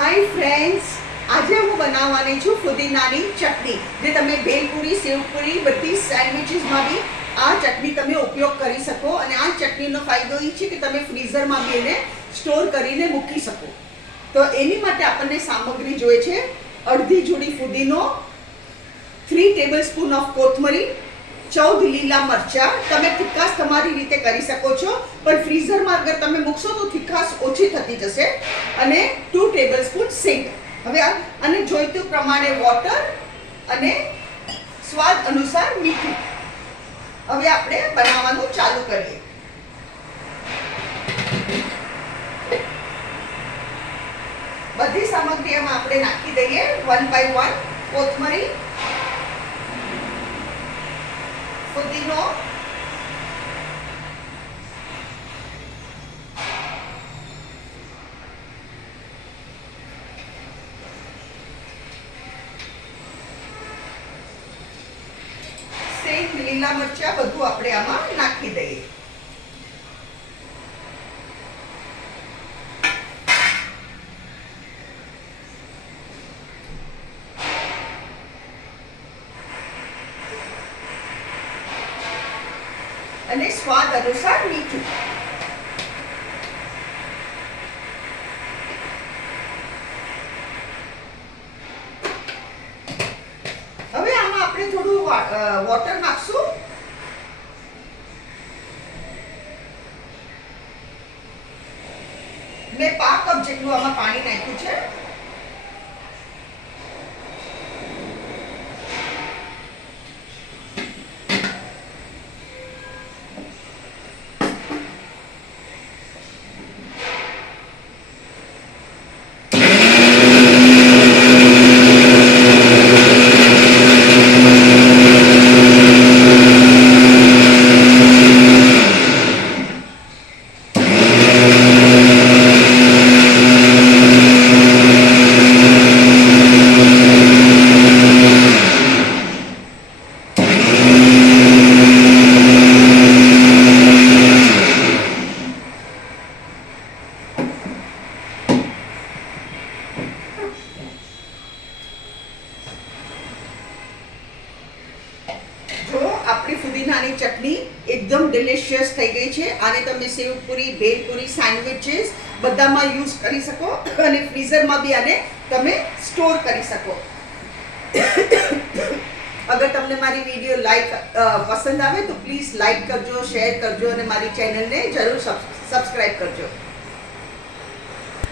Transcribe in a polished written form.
Hi friends, આજે હું બનાવવાની છું ફુદીનાની ચટણી, જે તમે ભેલપુરી, સેવપુરી, બધી સેન્ડવિચીસમાં બી આ ચટણી તમે ઉપયોગ કરી શકો. અને આ ચટણીનો ફાયદો એ છે કે તમે ફ્રીઝરમાં બી એને સ્ટોર કરીને મૂકી શકો. તો એની માટે આપણને સામગ્રી જોઈએ છે: અડધી જોડી ફુદીનો, 3 ટેબલસ્પૂન ઓફ કોથમરી, 14 લીલા મરચાં. તમે તીખાશ તમારી રીતે કરી શકો છો, પણ ફ્રીઝરમાં અગર તમે મૂકશો તો તીખાશ ઓછી થતી જશે. અને 2 ટેબલસ્પૂન સિંગ. હવે અને જોઈતું પ્રમાણે વોટર અને સ્વાદ અનુસાર મીઠું. હવે આપણે બનાવવાનું ચાલુ કરીએ. બધી સામગ્રી એમાં આપણે નાખી દઈએ 1 by 1. કોથમરી, ફુદીનો, સેમ લીલા મરચાં, બધું આપણે આમાં નાખી દઈએ. અને સ્વાદ અનુસાર મીઠું. હવે આમાં આપણે થોડું વોટર નાખશું. મેં 5 કપ જેટલું આમાં પાણી નાખ્યું છે. આપણી ફુદીનાની ચટણી એકદમ ડિલિશિયસ થઈ ગઈ છે. આને તમે સેવપુરી, ભેલપુરી, સેન્ડવિચીસ બધામાં યુઝ કરી શકો અને ફ્રીઝરમાં બી આને તમે સ્ટોર કરી શકો. અગર તમને મારી વિડીયો પસંદ આવે તો પ્લીઝ લાઈક કરજો, શેર કરજો અને મારી ચેનલને જરૂર સબસ્ક્રાઈબ કરજો.